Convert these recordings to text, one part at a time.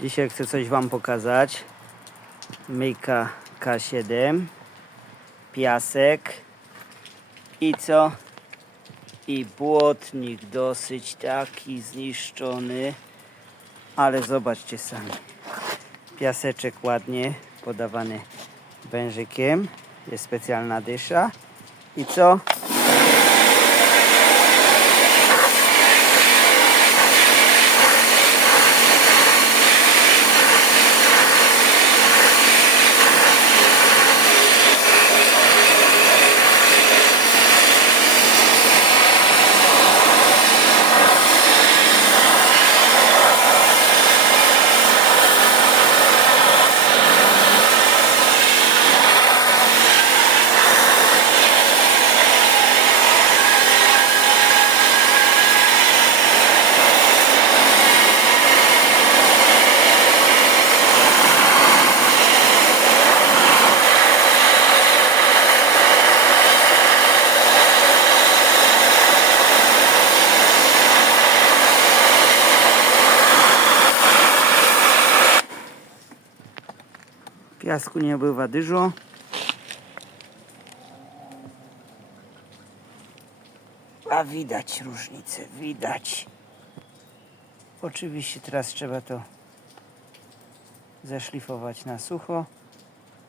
Dzisiaj chcę coś Wam pokazać. Myjka K7, piasek i co? I błotnik dosyć taki zniszczony, ale zobaczcie sami. Piaseczek ładnie podawany wężykiem, jest specjalna dysza. I co? Piasku nie bywa dużo. A widać różnicę, widać. Oczywiście teraz trzeba to zeszlifować na sucho.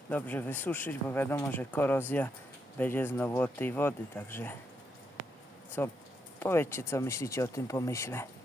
Dobrze wysuszyć, bo wiadomo, że korozja będzie znowu od tej wody, także co powiedzcie co myślicie o tym pomyśle.